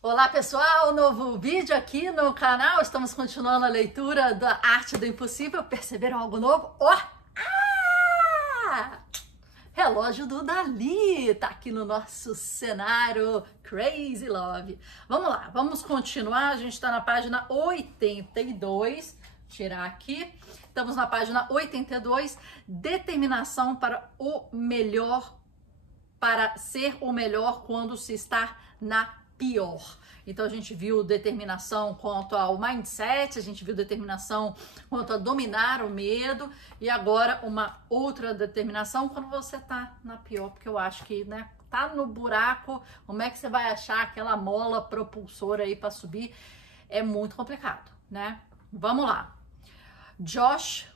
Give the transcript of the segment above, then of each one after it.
Olá pessoal, novo vídeo aqui no canal. Estamos continuando a leitura da Arte do Impossível. Perceberam algo novo? Relógio do Dali tá aqui no nosso cenário Crazy Love. Vamos lá, vamos continuar. A gente está na página 82. Tirar aqui. Estamos na página 82. Determinação para o melhor, para ser o melhor quando se está na pior. Então a gente viu determinação quanto ao mindset, a gente viu determinação quanto a dominar o medo e agora uma outra determinação quando você tá na pior, porque eu acho que, né, tá no buraco, como é que você vai achar aquela mola propulsora aí para subir? É muito complicado, né? Vamos lá. Josh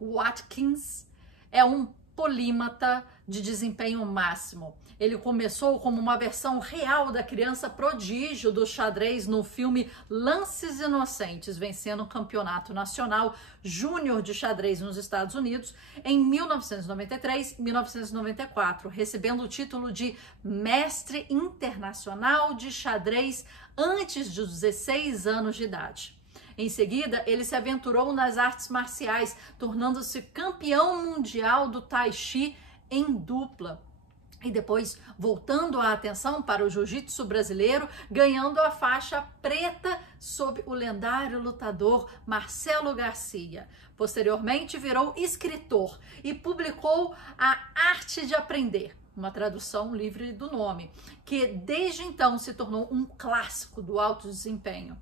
Watkins é um polímata de desempenho máximo. Ele começou como uma versão real da criança prodígio do xadrez no filme Lances Inocentes, vencendo o campeonato nacional júnior de xadrez nos Estados Unidos em 1993 e 1994, recebendo o título de mestre internacional de xadrez antes dos 16 anos de idade. Em seguida, ele se aventurou nas artes marciais, tornando-se campeão mundial do Tai Chi em dupla. E depois, voltando a atenção para o jiu-jitsu brasileiro, ganhando a faixa preta sob o lendário lutador Marcelo Garcia. Posteriormente, virou escritor e publicou A Arte de Aprender, uma tradução livre do nome, que desde então se tornou um clássico do alto desempenho.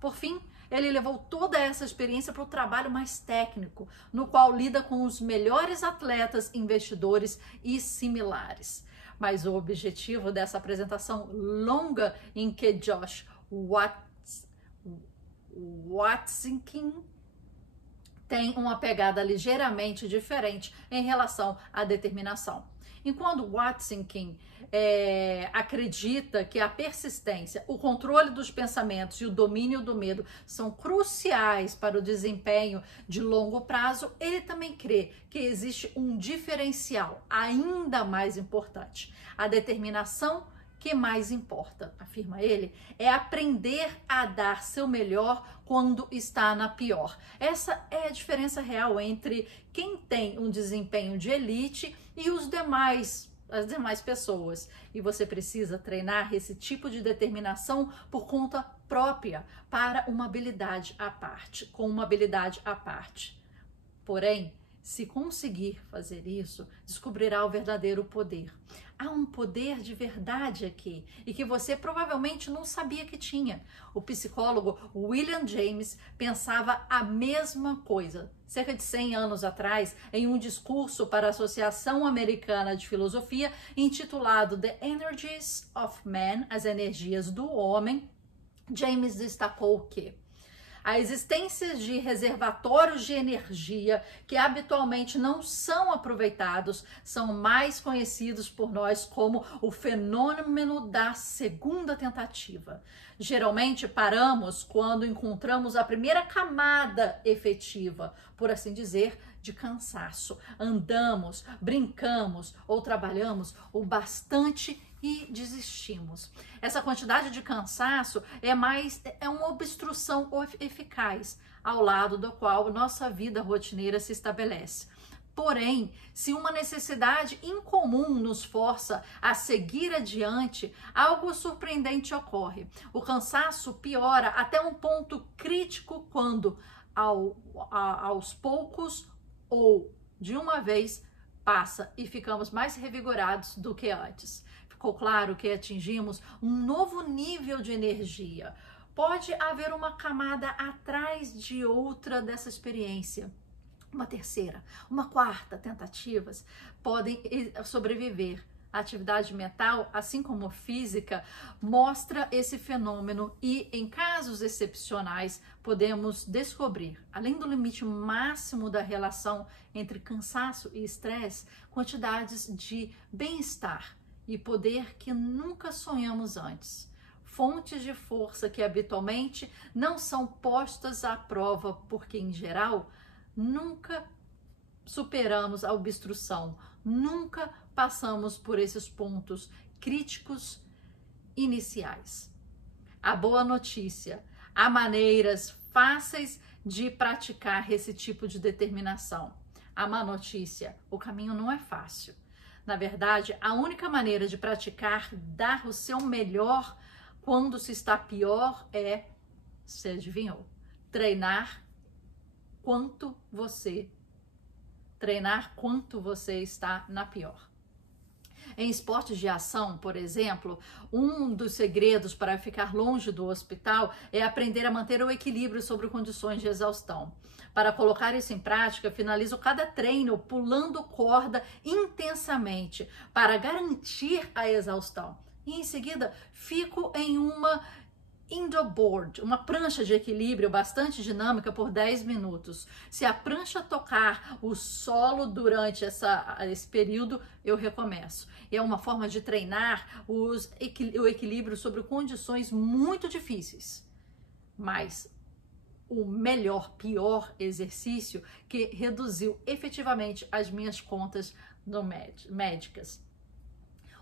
Por fim, ele levou toda essa experiência para o trabalho mais técnico, no qual lida com os melhores atletas, investidores e similares. Mas o objetivo dessa apresentação longa em que Josh Watkins tem uma pegada ligeiramente diferente em relação à determinação. Enquanto Watkins acredita que a persistência, o controle dos pensamentos e o domínio do medo são cruciais para o desempenho de longo prazo, ele também crê que existe um diferencial ainda mais importante. A determinação que mais importa, afirma ele, é aprender a dar seu melhor quando está na pior. Essa é a diferença real entre quem tem um desempenho de elite e as demais pessoas. E você precisa treinar esse tipo de determinação por conta própria, para uma habilidade à parte, com uma habilidade à parte. Porém, se conseguir fazer isso, descobrirá o verdadeiro poder. Há um poder de verdade aqui e que você provavelmente não sabia que tinha. O psicólogo William James pensava a mesma coisa. Cerca de 100 anos atrás, em um discurso para a Associação Americana de Filosofia, intitulado The Energies of Man, as energias do homem, James destacou que a existência de reservatórios de energia que habitualmente não são aproveitados são mais conhecidos por nós como o fenômeno da segunda tentativa. Geralmente paramos quando encontramos a primeira camada efetiva, por assim dizer, de cansaço. Andamos, brincamos ou trabalhamos o bastante e desistimos. Essa quantidade de cansaço é uma obstrução eficaz ao lado do qual nossa vida rotineira se estabelece. Porém, se uma necessidade incomum nos força a seguir adiante, algo surpreendente ocorre. O cansaço piora até um ponto crítico quando, aos poucos ou de uma vez, passa e ficamos mais revigorados do que antes. Ficou claro que atingimos um novo nível de energia. Pode haver uma camada atrás de outra dessa experiência. Uma terceira, uma quarta tentativas podem sobreviver. A atividade mental, assim como física, mostra esse fenômeno e, em casos excepcionais, podemos descobrir, além do limite máximo da relação entre cansaço e estresse, quantidades de bem-estar e poder que nunca sonhamos antes. Fontes de força que habitualmente não são postas à prova porque, em geral, nunca superamos a obstrução, nunca passamos por esses pontos críticos iniciais. A boa notícia: há maneiras fáceis de praticar esse tipo de determinação. A má notícia: o caminho não é fácil. Na verdade, a única maneira de praticar dar o seu melhor quando se está pior é, você adivinhou, treinar quanto você está na pior. Em esportes de ação, por exemplo, um dos segredos para ficar longe do hospital é aprender a manter o equilíbrio sobre condições de exaustão. Para colocar isso em prática, finalizo cada treino pulando corda intensamente para garantir a exaustão. E em seguida, fico em uma indoor board, uma prancha de equilíbrio bastante dinâmica por 10 minutos. Se a prancha tocar o solo durante esse período, eu recomeço. E é uma forma de treinar o equilíbrio sobre condições muito difíceis. Mas o pior exercício que reduziu efetivamente as minhas contas médicas.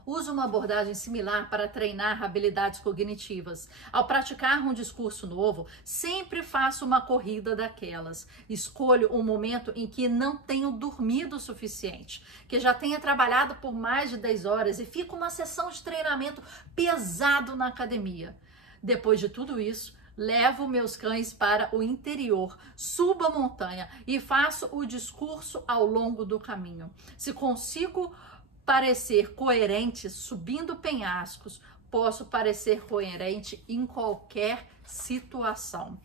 Uso uma abordagem similar para treinar habilidades cognitivas. Ao praticar um discurso novo, sempre faço uma corrida daquelas. Escolho um momento em que não tenho dormido o suficiente, que já tenha trabalhado por mais de 10 horas e fico uma sessão de treinamento pesado na academia. Depois de tudo isso, levo meus cães para o interior, subo a montanha e faço o discurso ao longo do caminho. Se consigo parecer coerente subindo penhascos, posso parecer coerente em qualquer situação,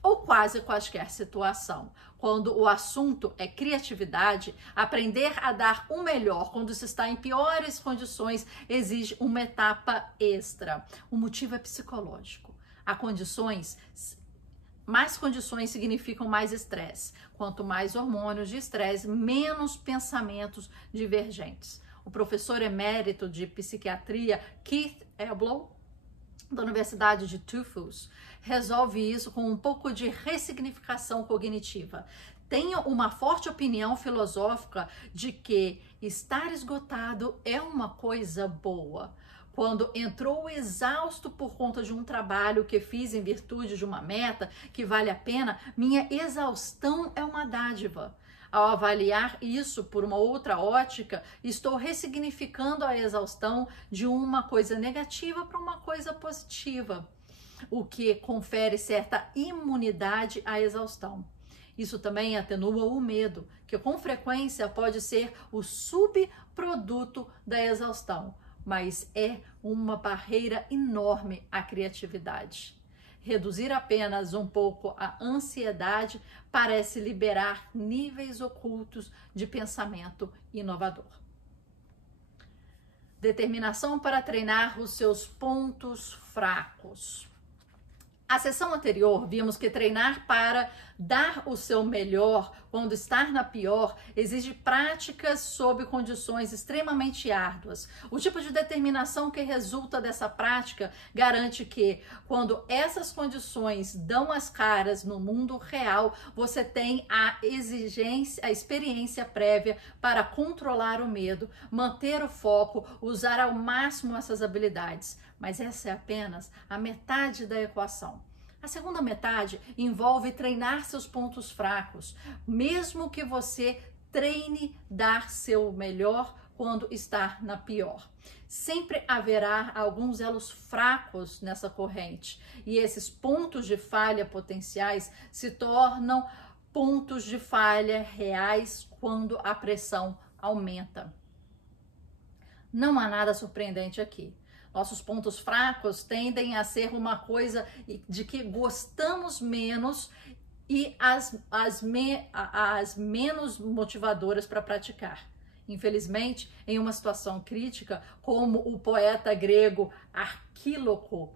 ou quase qualquer situação. Quando o assunto é criatividade, aprender a dar o melhor quando se está em piores condições exige uma etapa extra. O motivo é psicológico. Mais condições significam mais estresse. Quanto mais hormônios de estresse, menos pensamentos divergentes. O professor emérito de psiquiatria, Keith Eblow, da Universidade de Tufts, resolve isso com um pouco de ressignificação cognitiva. Tenho uma forte opinião filosófica de que estar esgotado é uma coisa boa. Quando entrou exausto por conta de um trabalho que fiz em virtude de uma meta que vale a pena, minha exaustão é uma dádiva. Ao avaliar isso por uma outra ótica, estou ressignificando a exaustão de uma coisa negativa para uma coisa positiva, o que confere certa imunidade à exaustão. Isso também atenua o medo, que com frequência pode ser o subproduto da exaustão, mas é uma barreira enorme à criatividade. Reduzir apenas um pouco a ansiedade parece liberar níveis ocultos de pensamento inovador. Determinação para treinar os seus pontos fracos. A sessão anterior, vimos que treinar para dar o seu melhor quando estar na pior exige práticas sob condições extremamente árduas. O tipo de determinação que resulta dessa prática garante que, quando essas condições dão as caras no mundo real, você tem a experiência prévia para controlar o medo, manter o foco, usar ao máximo essas habilidades. Mas essa é apenas a metade da equação. A segunda metade envolve treinar seus pontos fracos, mesmo que você treine dar seu melhor quando está na pior. Sempre haverá alguns elos fracos nessa corrente, e esses pontos de falha potenciais se tornam pontos de falha reais quando a pressão aumenta. Não há nada surpreendente aqui. Nossos pontos fracos tendem a ser uma coisa de que gostamos menos e as menos motivadoras para praticar. Infelizmente, em uma situação crítica, como o poeta grego Arquíloco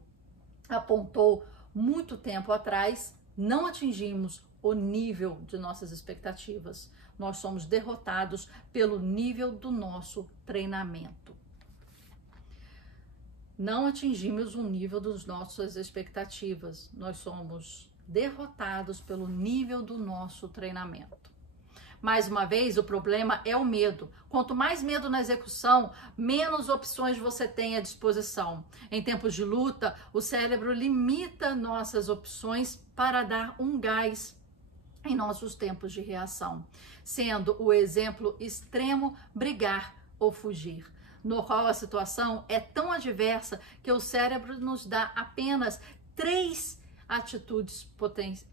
apontou muito tempo atrás, não atingimos o nível de nossas expectativas. Nós somos derrotados pelo nível do nosso treinamento. Não atingimos o nível das nossas expectativas. Nós somos derrotados pelo nível do nosso treinamento. Mais uma vez, o problema é o medo. Quanto mais medo na execução, menos opções você tem à disposição. Em tempos de luta, o cérebro limita nossas opções para dar um gás em nossos tempos de reação, sendo o exemplo extremo brigar ou fugir, no qual a situação é tão adversa que o cérebro nos dá apenas 3 atitudes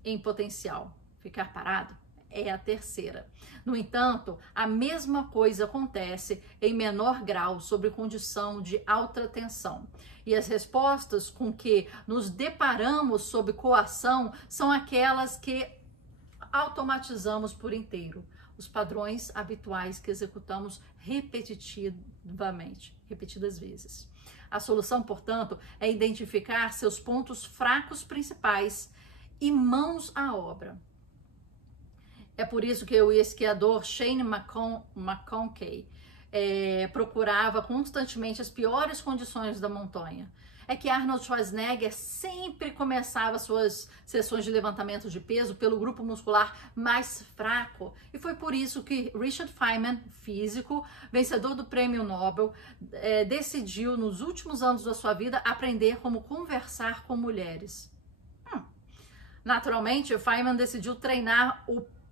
em potencial. Ficar parado é a terceira. No entanto, a mesma coisa acontece em menor grau sob condição de alta tensão. E as respostas com que nos deparamos sob coação são aquelas que automatizamos por inteiro. Os padrões habituais que executamos repetidas vezes. A solução, portanto, é identificar seus pontos fracos principais e mãos à obra. É por isso que o esquiador Shane McConkey procurava constantemente as piores condições da montanha. É que Arnold Schwarzenegger sempre começava suas sessões de levantamento de peso pelo grupo muscular mais fraco. E foi por isso que Richard Feynman, físico, vencedor do Prêmio Nobel, decidiu, nos últimos anos da sua vida, aprender como conversar com mulheres. Naturalmente, Feynman decidiu treinar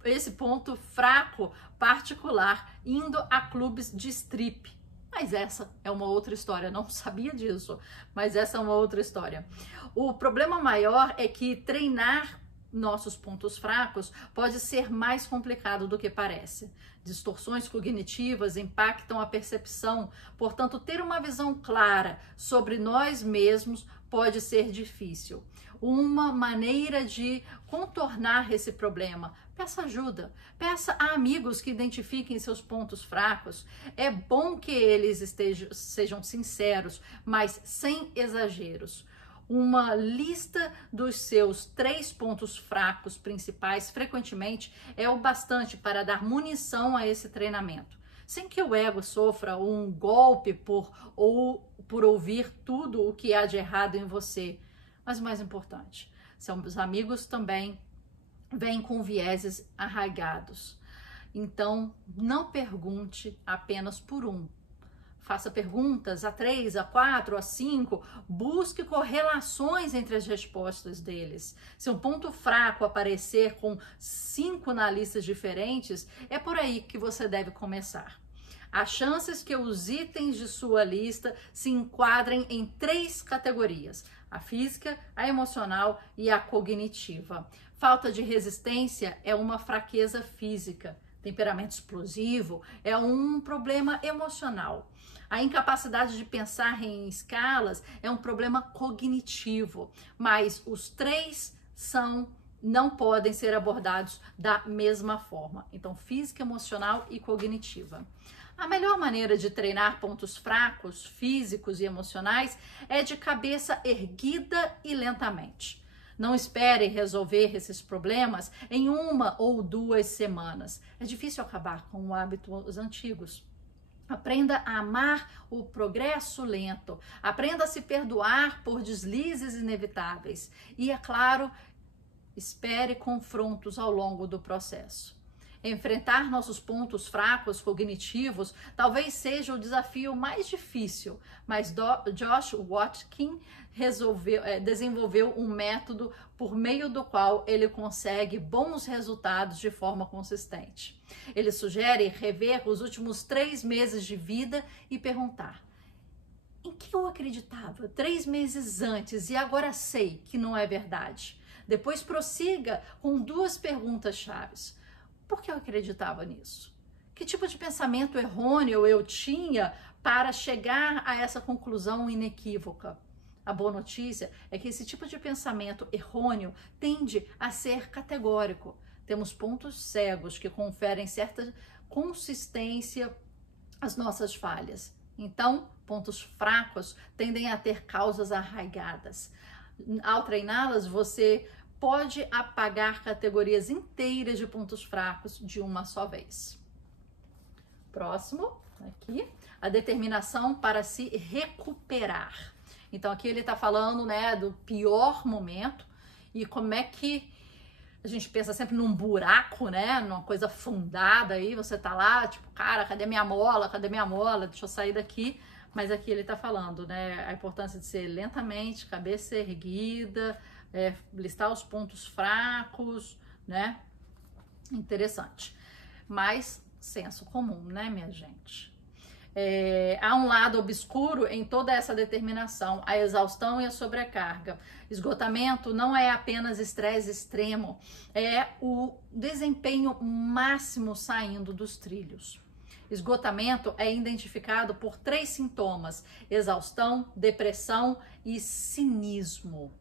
esse ponto fraco particular, indo a clubes de strip. Mas essa é uma outra história, não sabia disso, mas essa é uma outra história. O problema maior é que treinar nossos pontos fracos pode ser mais complicado do que parece. Distorções cognitivas impactam a percepção, portanto, ter uma visão clara sobre nós mesmos pode ser difícil. Uma maneira de contornar esse problema: peça ajuda, peça a amigos que identifiquem seus pontos fracos. É bom que eles sejam sinceros, mas sem exageros. Uma lista dos seus 3 pontos fracos principais, frequentemente, é o bastante para dar munição a esse treinamento, sem que o ego sofra um golpe por ouvir tudo o que há de errado em você. Mas o mais importante, seus amigos também vêm com vieses arraigados. Então, não pergunte apenas por um. Faça perguntas a 3, a 4, a 5, busque correlações entre as respostas deles. Se um ponto fraco aparecer com 5 na lista diferentes, é por aí que você deve começar. Há chances que os itens de sua lista se enquadrem em 3 categorias: a física, a emocional e a cognitiva. Falta de resistência é uma fraqueza física. Temperamento explosivo é um problema emocional. A incapacidade de pensar em escalas é um problema cognitivo, mas os 3 não podem ser abordados da mesma forma. Então, física, emocional e cognitiva. A melhor maneira de treinar pontos fracos, físicos e emocionais é de cabeça erguida e lentamente. Não espere resolver esses problemas em 1 ou 2 semanas. É difícil acabar com hábitos antigos. Aprenda a amar o progresso lento. Aprenda a se perdoar por deslizes inevitáveis. E, é claro, espere confrontos ao longo do processo. Enfrentar nossos pontos fracos cognitivos talvez seja o desafio mais difícil, mas Josh Watkin desenvolveu um método por meio do qual ele consegue bons resultados de forma consistente. Ele sugere rever os últimos 3 meses de vida e perguntar: em que eu acreditava 3 meses antes e agora sei que não é verdade? Depois prossiga com 2 perguntas-chave. Por que eu acreditava nisso? Que tipo de pensamento errôneo eu tinha para chegar a essa conclusão inequívoca? A boa notícia é que esse tipo de pensamento errôneo tende a ser categórico. Temos pontos cegos que conferem certa consistência às nossas falhas. Então, pontos fracos tendem a ter causas arraigadas. Ao treiná-las, você pode apagar categorias inteiras de pontos fracos de uma só vez. Próximo, aqui, a determinação para se recuperar. Então, aqui ele está falando, né, do pior momento e como é que a gente pensa sempre num buraco, né? Numa coisa afundada aí, você tá lá, tipo, cara, cadê minha mola? Cadê minha mola? Deixa eu sair daqui. Mas aqui ele tá falando, né? A importância de ser lentamente, cabeça erguida, listar os pontos fracos, né? Interessante. Mas senso comum, né, minha gente? Há um lado obscuro em toda essa determinação, a exaustão e a sobrecarga. Esgotamento não é apenas estresse extremo, é o desempenho máximo saindo dos trilhos. Esgotamento é identificado por 3 sintomas: exaustão, depressão e cinismo.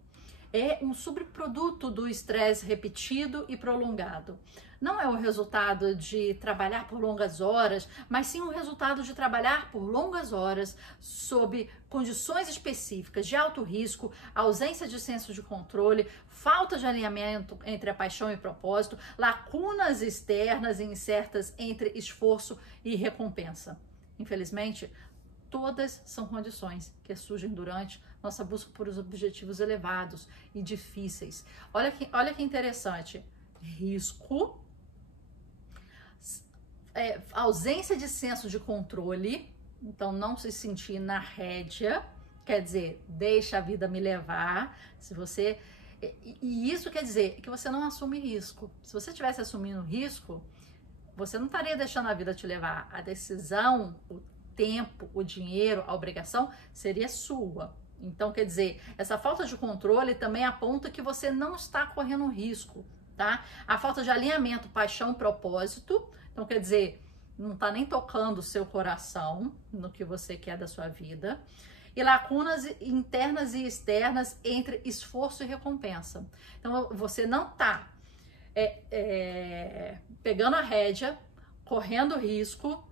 É um subproduto do estresse repetido e prolongado. Não é o resultado de trabalhar por longas horas, mas sim o resultado de trabalhar por longas horas sob condições específicas de alto risco, ausência de senso de controle, falta de alinhamento entre a paixão e propósito, lacunas externas e incertas entre esforço e recompensa. Infelizmente, todas são condições que surgem durante nossa busca por os objetivos elevados e difíceis. Olha que interessante. Risco, ausência de senso de controle, então não se sentir na rédea, quer dizer, deixa a vida me levar. E isso quer dizer que você não assume risco. Se você estivesse assumindo risco, você não estaria deixando a vida te levar. A decisão, o tempo, o dinheiro, a obrigação seria sua. Então, quer dizer, essa falta de controle também aponta que você não está correndo risco, tá? A falta de alinhamento, paixão, propósito. Então, quer dizer, não está nem tocando o seu coração no que você quer da sua vida. E lacunas internas e externas entre esforço e recompensa. Então, você não está pegando a rédea, correndo risco,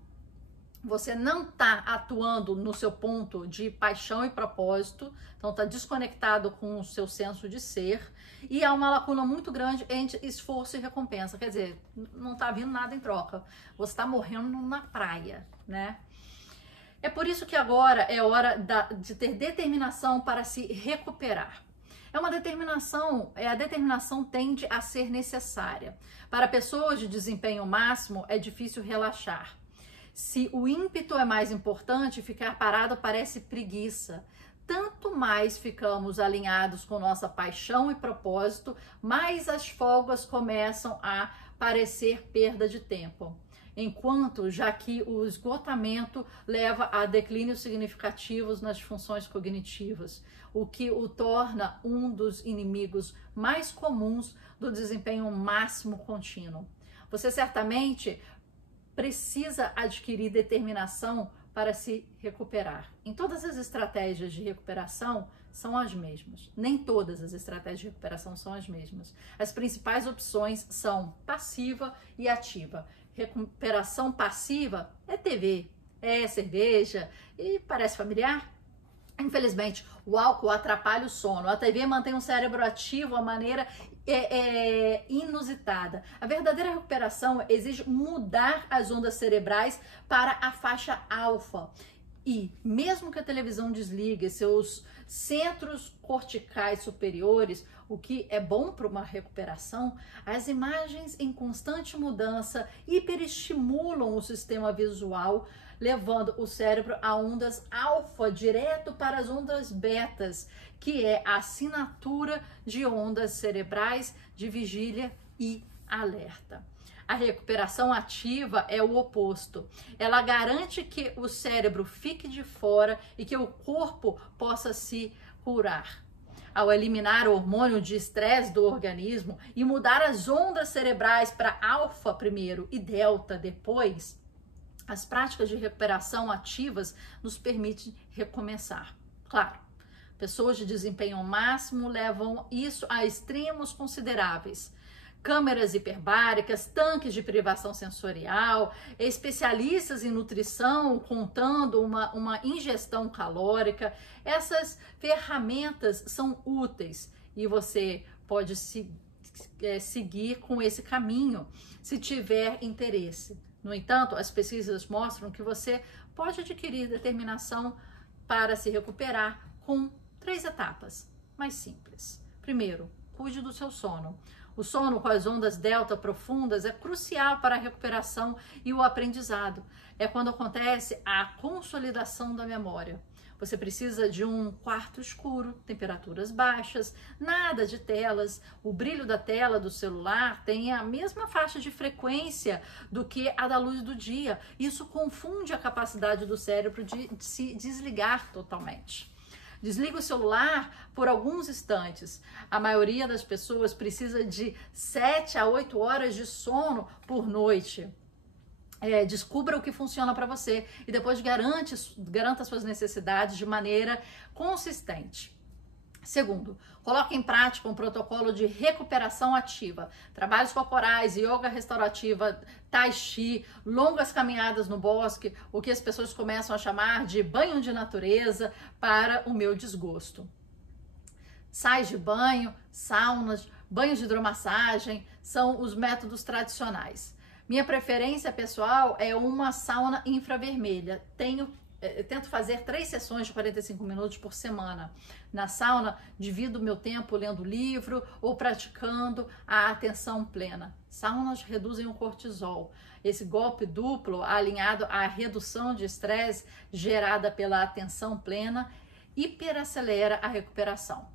você não está atuando no seu ponto de paixão e propósito, então está desconectado com o seu senso de ser, e há uma lacuna muito grande entre esforço e recompensa, quer dizer, não está vindo nada em troca, você está morrendo na praia, né? É por isso que agora é hora de ter determinação para se recuperar. A determinação tende a ser necessária. Para pessoas de desempenho máximo, é difícil relaxar. Se o ímpeto é mais importante, ficar parado parece preguiça. Tanto mais ficamos alinhados com nossa paixão e propósito, mais as folgas começam a parecer perda de tempo. Enquanto, já que o esgotamento leva a declínios significativos nas funções cognitivas, o que o torna um dos inimigos mais comuns do desempenho máximo contínuo. Você certamente precisa adquirir determinação para se recuperar. Em todas as estratégias de recuperação são as mesmas. Nem todas as estratégias de recuperação são as mesmas. As principais opções são passiva e ativa. Recuperação passiva é TV, é cerveja e parece familiar? Infelizmente, o álcool atrapalha o sono. A TV mantém o cérebro ativo de maneira inusitada. A verdadeira recuperação exige mudar as ondas cerebrais para a faixa alfa. E mesmo que a televisão desligue seus centros corticais superiores, o que é bom para uma recuperação, as imagens em constante mudança hiperestimulam o sistema visual, levando o cérebro a ondas alfa direto para as ondas betas, que é a assinatura de ondas cerebrais de vigília e alerta. A recuperação ativa é o oposto. Ela garante que o cérebro fique de fora e que o corpo possa se curar. Ao eliminar o hormônio de estresse do organismo e mudar as ondas cerebrais para alfa primeiro e delta depois, as práticas de recuperação ativas nos permitem recomeçar. Claro, pessoas de desempenho máximo levam isso a extremos consideráveis. Câmeras hiperbáricas, tanques de privação sensorial, especialistas em nutrição contando uma ingestão calórica. Essas ferramentas são úteis e você pode seguir com esse caminho se tiver interesse. No entanto, as pesquisas mostram que você pode adquirir determinação para se recuperar com 3 etapas mais simples. Primeiro, cuide do seu sono. O sono com as ondas delta profundas é crucial para a recuperação e o aprendizado. É quando acontece a consolidação da memória. Você precisa de um quarto escuro, temperaturas baixas, nada de telas. O brilho da tela do celular tem a mesma faixa de frequência do que a da luz do dia. Isso confunde a capacidade do cérebro de se desligar totalmente. Desliga o celular por alguns instantes. A maioria das pessoas precisa de 7 a 8 horas de sono por noite. Descubra o que funciona para você e depois garanta suas necessidades de maneira consistente. Segundo, coloque em prática um protocolo de recuperação ativa. Trabalhos corporais, yoga restaurativa, tai chi, longas caminhadas no bosque, o que as pessoas começam a chamar de banho de natureza para o meu desgosto. Sais de banho, saunas, banhos de hidromassagem são os métodos tradicionais. Minha preferência pessoal é uma sauna infravermelha. Tento fazer 3 sessões de 45 minutos por semana. Na sauna, divido meu tempo lendo livro ou praticando a atenção plena. Saunas reduzem o cortisol. Esse golpe duplo, alinhado à redução de estresse gerada pela atenção plena, hiperacelera a recuperação.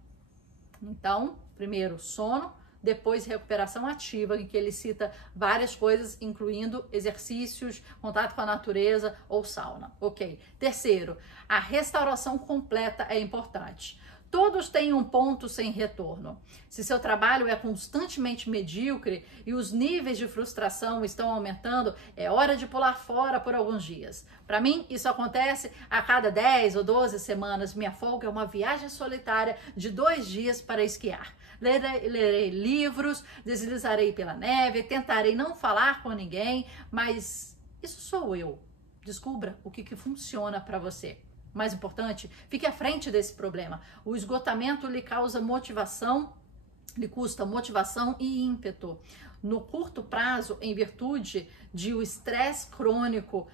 Então, primeiro sono, depois recuperação ativa, em que ele cita várias coisas, incluindo exercícios, contato com a natureza ou sauna. Ok. Terceiro, a restauração completa é importante. Todos têm um ponto sem retorno. Se seu trabalho é constantemente medíocre e os níveis de frustração estão aumentando, é hora de pular fora por alguns dias. Para mim, isso acontece a cada 10 ou 12 semanas. Minha folga é uma viagem solitária de 2 dias para esquiar. Lerei livros, deslizarei pela neve, tentarei não falar com ninguém, mas isso sou eu. Descubra o que funciona para você. Mais importante, fique à frente desse problema. O esgotamento lhe causa motivação, lhe custa motivação e ímpeto. No curto prazo, em virtude de o estresse crônico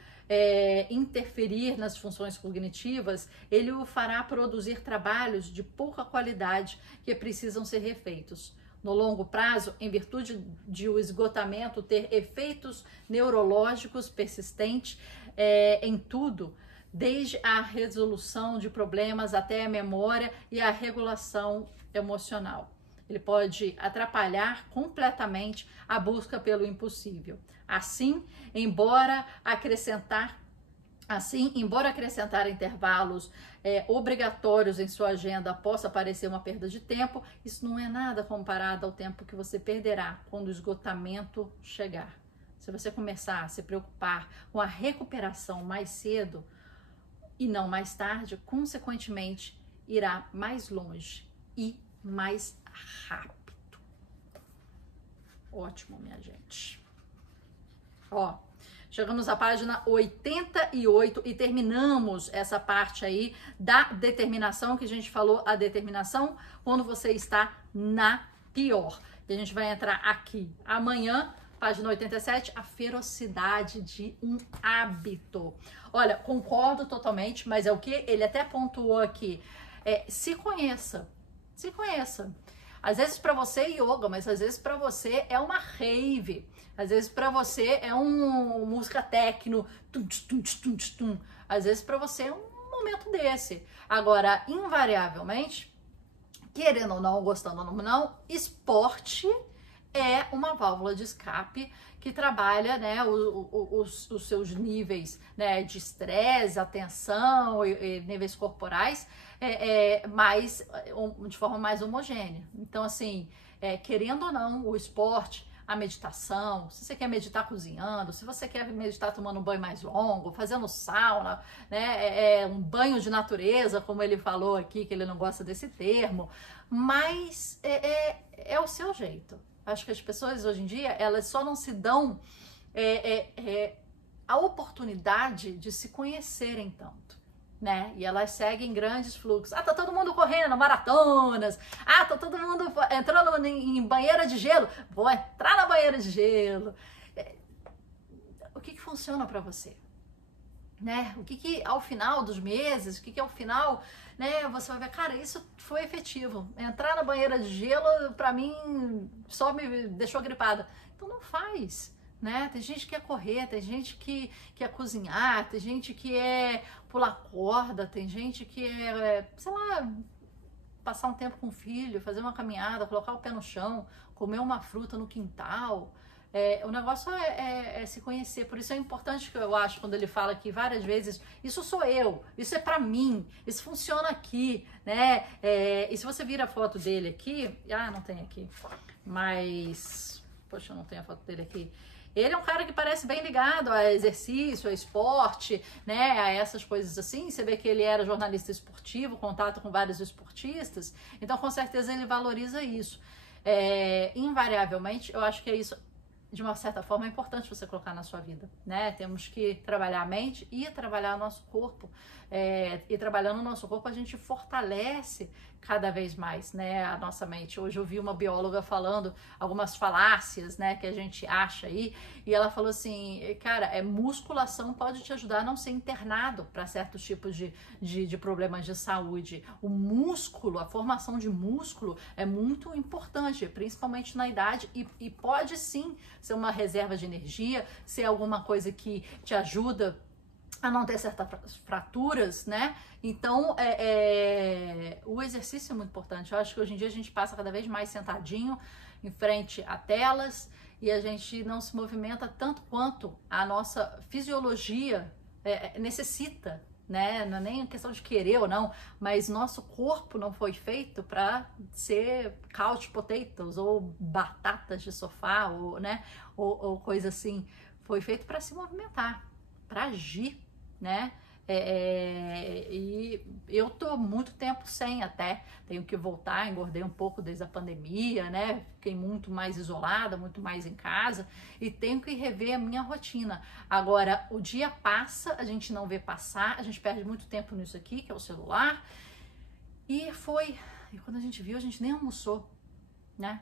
interferir nas funções cognitivas, ele o fará produzir trabalhos de pouca qualidade que precisam ser refeitos. No longo prazo, em virtude de o esgotamento ter efeitos neurológicos persistentes em tudo, desde a resolução de problemas até a memória e a regulação emocional. Ele pode atrapalhar completamente a busca pelo impossível. Assim, embora acrescentar intervalos obrigatórios em sua agenda possa parecer uma perda de tempo, isso não é nada comparado ao tempo que você perderá quando o esgotamento chegar. Se você começar a se preocupar com a recuperação mais cedo e não mais tarde, consequentemente, irá mais longe e mais rápido. Ótimo, minha gente. Ó, chegamos à página 88 e terminamos essa parte aí da determinação, que a gente falou, a determinação quando você está na pior. E a gente vai entrar aqui amanhã, página 87, a ferocidade de um hábito. Olha, concordo totalmente, mas é o que ele até pontuou aqui. Se conheça, se conheça. Às vezes para você é yoga, mas às vezes para você é uma rave. Às vezes para você é uma música techno. Às vezes para você é um momento desse. Agora, invariavelmente, querendo ou não, gostando ou não, esporte é uma válvula de escape que trabalha, né, os seus níveis, né, de estresse, atenção e níveis corporais de forma mais homogênea. Então, assim, querendo ou não, o esporte, a meditação, se você quer meditar cozinhando, se você quer meditar tomando um banho mais longo, fazendo sauna, né, um banho de natureza, como ele falou aqui, que ele não gosta desse termo, mas é o seu jeito. Acho que as pessoas hoje em dia, elas só não se dão a oportunidade de se conhecerem tanto, né? E elas seguem grandes fluxos. Tá todo mundo correndo, maratonas. Tá todo mundo entrando em banheira de gelo. Vou entrar na banheira de gelo. O que funciona para você? né? O que ao final dos meses, o que ao final, né? Você vai ver, cara, isso foi efetivo. Entrar na banheira de gelo, pra mim, só me deixou gripada. Então não faz, né? Tem gente que quer correr, tem gente que quer cozinhar, tem gente que é pular corda, tem gente que é, sei lá, passar um tempo com o filho, fazer uma caminhada, colocar o pé no chão, comer uma fruta no quintal. O negócio é se conhecer, por isso é importante que eu acho, quando ele fala aqui várias vezes, isso sou eu, isso é pra mim, isso funciona aqui, né? E se você vira a foto dele aqui, não tem aqui, mas, poxa, não tem a foto dele aqui. Ele é um cara que parece bem ligado a exercício, a esporte, né, a essas coisas assim. Você vê que ele era jornalista esportivo, contato com vários esportistas, então com certeza ele valoriza isso. Invariavelmente, eu acho que é isso. De uma certa forma, é importante você colocar na sua vida, né? Temos que trabalhar a mente e trabalhar o nosso corpo. E trabalhando o nosso corpo, a gente fortalece cada vez mais, né, a nossa mente. Hoje eu vi uma bióloga falando algumas falácias, né, que a gente acha aí, e ela falou assim, cara, musculação pode te ajudar a não ser internado para certos tipos de problemas de saúde. O músculo, a formação de músculo é muito importante, principalmente na idade, e pode sim ser uma reserva de energia, ser alguma coisa que te ajuda a não ter certas fraturas, né? Então, o exercício é muito importante. Eu acho que hoje em dia a gente passa cada vez mais sentadinho em frente a telas e a gente não se movimenta tanto quanto a nossa fisiologia necessita, né? Não é nem questão de querer ou não, mas nosso corpo não foi feito para ser couch potatoes ou batatas de sofá, ou, né? Ou coisa assim. Foi feito para se movimentar, para agir, né? E eu tô muito tempo sem até, tenho que voltar, engordei um pouco desde a pandemia, né? Fiquei muito mais isolada, muito mais em casa e tenho que rever a minha rotina. Agora, o dia passa, a gente não vê passar, a gente perde muito tempo nisso aqui, que é o celular, e quando a gente viu, a gente nem almoçou, né?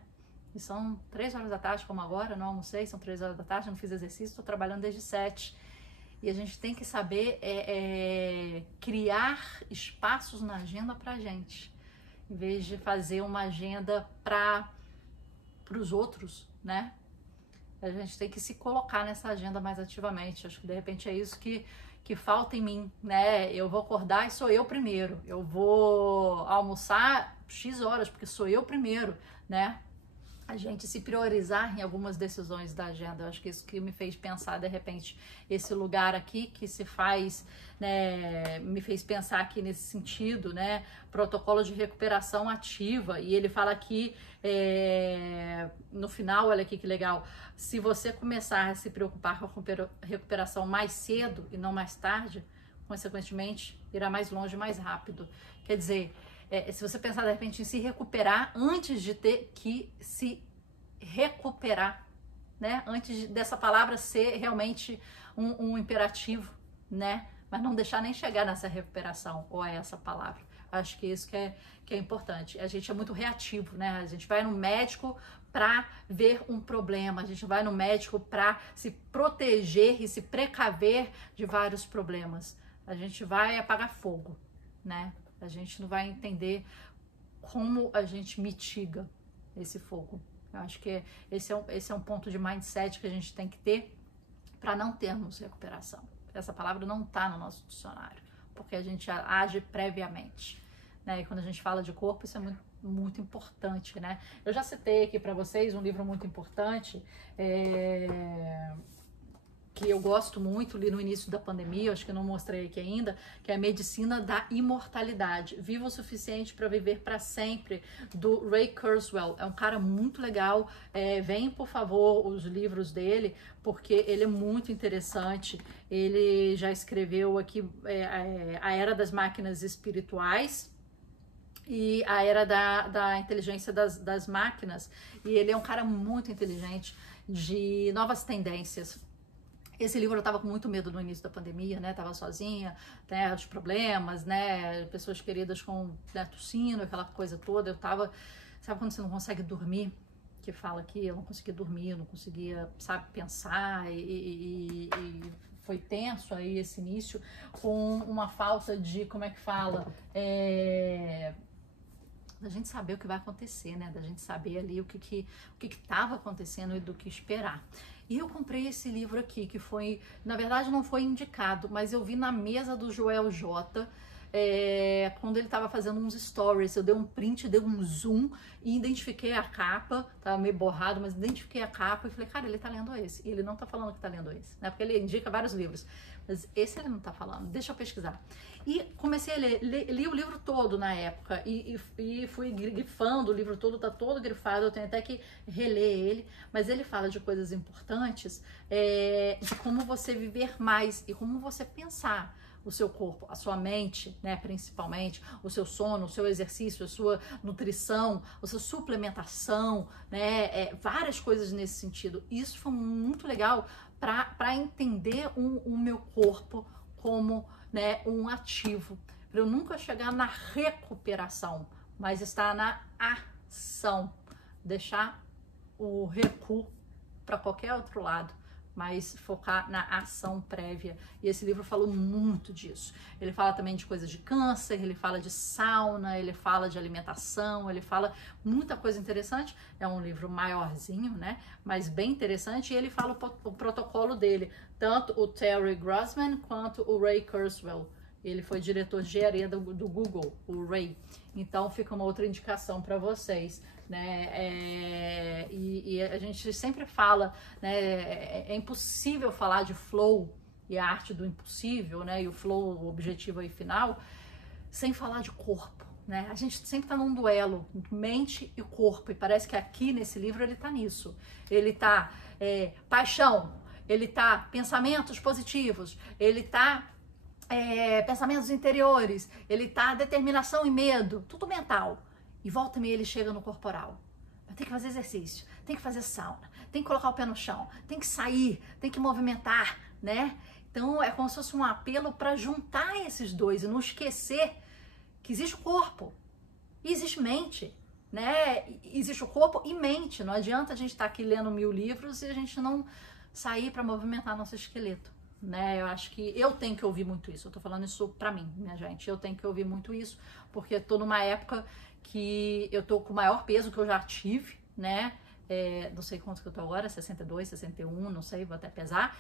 E são 3 horas da tarde, como agora, não almocei, são 3 horas da tarde, não fiz exercício, tô trabalhando desde 7. E a gente tem que saber criar espaços na agenda pra gente, em vez de fazer uma agenda para os outros, né? A gente tem que se colocar nessa agenda mais ativamente. Acho que de repente é isso que falta em mim, né? Eu vou acordar e sou eu primeiro. Eu vou almoçar X horas, porque sou eu primeiro, né? A gente se priorizar em algumas decisões da agenda. Eu acho que isso que me fez pensar, de repente, esse lugar aqui que se faz, né, me fez pensar aqui nesse sentido, né, protocolo de recuperação ativa, e ele fala aqui, no final, olha aqui que legal, se você começar a se preocupar com a recuperação mais cedo e não mais tarde, consequentemente, irá mais longe, mais rápido. Quer dizer, se você pensar de repente em se recuperar antes de ter que se recuperar, né? Antes dessa palavra ser realmente um imperativo, né? Mas não deixar nem chegar nessa recuperação ou a essa palavra. Acho que isso que é importante. A gente é muito reativo, né? A gente vai no médico para ver um problema, a gente vai no médico para se proteger e se precaver de vários problemas. A gente vai apagar fogo, né? A gente não vai entender como a gente mitiga esse fogo. Eu acho que esse é um ponto de mindset que a gente tem que ter para não termos recuperação. Essa palavra não está no nosso dicionário, porque a gente age previamente, né? E quando a gente fala de corpo, isso é muito, muito importante, né? Eu já citei aqui para vocês um livro muito importante, que eu gosto muito, li no início da pandemia, acho que não mostrei aqui ainda, que é a Medicina da Imortalidade. Viva o Suficiente para Viver para Sempre, do Ray Kurzweil. É um cara muito legal. Vem, por favor, os livros dele, porque ele é muito interessante. Ele já escreveu aqui A Era das Máquinas Espirituais e A Era da Inteligência das Máquinas. E ele é um cara muito inteligente, de novas tendências. Esse livro eu tava com muito medo no início da pandemia, né? Tava sozinha, né? Os problemas, né? Pessoas queridas com, né, tossindo, aquela coisa toda. Eu tava... Sabe quando você não consegue dormir? Que fala aqui, eu não conseguia dormir, eu não conseguia, sabe, pensar. E foi tenso aí esse início, com uma falta de, como é que fala, da gente saber o que vai acontecer, né? Da gente saber ali o que estava acontecendo e do que esperar. E eu comprei esse livro aqui, que foi, na verdade não foi indicado, mas eu vi na mesa do Joel J, quando ele estava fazendo uns stories. Eu dei um print, dei um zoom e identifiquei a capa, tava meio borrado, mas identifiquei a capa e falei, cara, ele tá lendo esse. E ele não tá falando que tá lendo esse, né? Porque ele indica vários livros, mas esse ele não tá falando, deixa eu pesquisar. E comecei a ler, li o livro todo na época e fui grifando o livro todo, tá todo grifado, eu tenho até que reler ele, mas ele fala de coisas importantes, de como você viver mais e como você pensar o seu corpo, a sua mente, né, principalmente, o seu sono, o seu exercício, a sua nutrição, a sua suplementação, né, várias coisas nesse sentido. Isso foi muito legal para entender o meu corpo como, né, um ativo, para eu nunca chegar na recuperação, mas estar na ação, deixar o recuo para qualquer outro lado, mas focar na ação prévia. E esse livro falou muito disso. Ele fala também de coisas de câncer, ele fala de sauna, ele fala de alimentação, ele fala muita coisa interessante. É um livro maiorzinho, né? Mas bem interessante. E ele fala o protocolo dele, tanto o Terry Grossman quanto o Ray Kurzweil. Ele foi diretor de engenharia do Google, o Ray. Então fica uma outra indicação para vocês, né? E a gente sempre fala, né? É impossível falar de flow e a arte do impossível, né? E o flow, o objetivo aí final, sem falar de corpo, né? A gente sempre tá num duelo, mente e corpo. E parece que aqui nesse livro ele tá nisso. Ele tá paixão, ele tá pensamentos positivos, ele tá pensamentos interiores, ele tá determinação e medo, tudo mental. E volta e meia ele chega no corporal. Tem que fazer exercício, tem que fazer sauna, tem que colocar o pé no chão, tem que sair, tem que movimentar, né? Então é como se fosse um apelo para juntar esses dois e não esquecer que existe o corpo e existe mente, né? Existe o corpo e mente. Não adianta a gente estar aqui lendo 1000 livros e a gente não sair para movimentar nosso esqueleto, né? Eu acho que eu tenho que ouvir muito isso. Eu tô falando isso pra mim, minha gente. Eu tenho que ouvir muito isso, porque eu tô numa época que eu tô com o maior peso que eu já tive, né? Não sei quanto que eu tô agora, 62, 61, não sei, vou até pesar.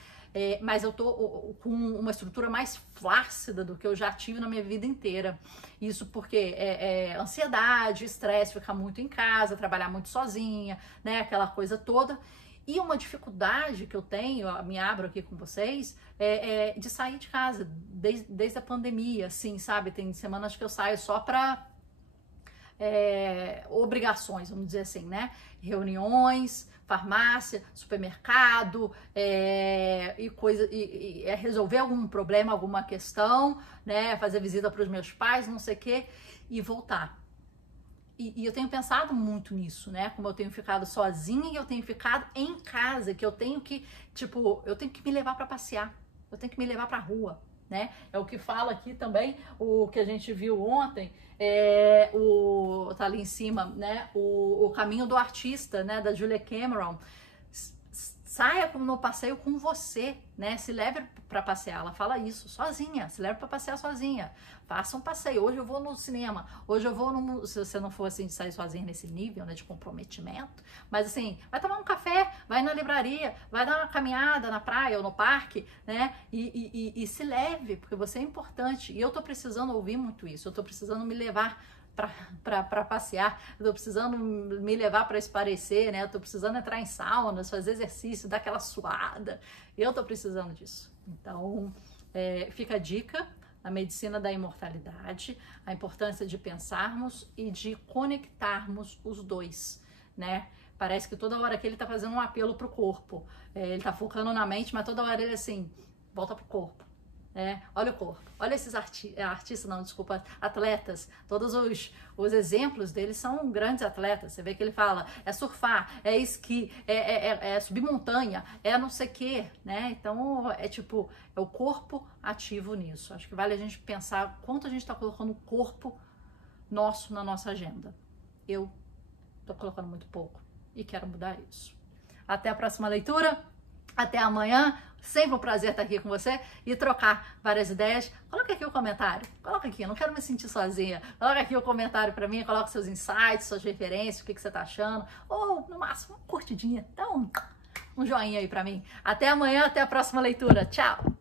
Mas eu tô com uma estrutura mais flácida do que eu já tive na minha vida inteira. Isso porque ansiedade, estresse, ficar muito em casa, trabalhar muito sozinha, né? Aquela coisa toda. E uma dificuldade que eu tenho, me abro aqui com vocês, de sair de casa, desde a pandemia, assim, sabe? Tem semanas que eu saio só para obrigações, vamos dizer assim, né? Reuniões, farmácia, supermercado, resolver algum problema, alguma questão, né? Fazer visita para os meus pais, não sei o quê, e voltar. E eu tenho pensado muito nisso, né? Como eu tenho ficado sozinha e eu tenho ficado em casa, que eu tenho que, eu tenho que me levar para passear, eu tenho que me levar para rua, né? É o que fala aqui também, o que a gente viu ontem, tá ali em cima, né? O Caminho do Artista, né? Da Julia Cameron. Saia no passeio com você, né? Se leve para passear. Ela fala isso, sozinha. Se leve para passear sozinha. Faça um passeio. Hoje eu vou no cinema. Hoje eu vou no... Se você não for assim de sair sozinha nesse nível, né, de comprometimento, mas assim, vai tomar um café, vai na livraria, vai dar uma caminhada na praia ou no parque, né? E se leve, porque você é importante. E eu tô precisando ouvir muito isso. Eu tô precisando me levar para passear, eu tô precisando me levar para esparecer, né? Eu tô precisando entrar em saunas, fazer exercício, dar aquela suada. Eu tô precisando disso. Então, fica a dica, a medicina da imortalidade, a importância de pensarmos e de conectarmos os dois, né? Parece que toda hora que ele tá fazendo um apelo pro corpo, ele tá focando na mente, mas toda hora ele assim, volta pro corpo. Olha o corpo, olha esses atletas, todos os exemplos deles são grandes atletas. Você vê que ele fala, surfar, esqui, subir montanha, não sei o que, né? Então é o corpo ativo nisso. Acho que vale a gente pensar quanto a gente está colocando o corpo nosso na nossa agenda. Eu tô colocando muito pouco e quero mudar isso. Até a próxima leitura. Até amanhã. Sempre um prazer estar aqui com você e trocar várias ideias. Coloca aqui o comentário. Coloca aqui, eu não quero me sentir sozinha. Coloca aqui o comentário para mim, coloca seus insights, suas referências, o que você tá achando. Ou, no máximo, uma curtidinha. Então, um joinha aí para mim. Até amanhã, até a próxima leitura. Tchau!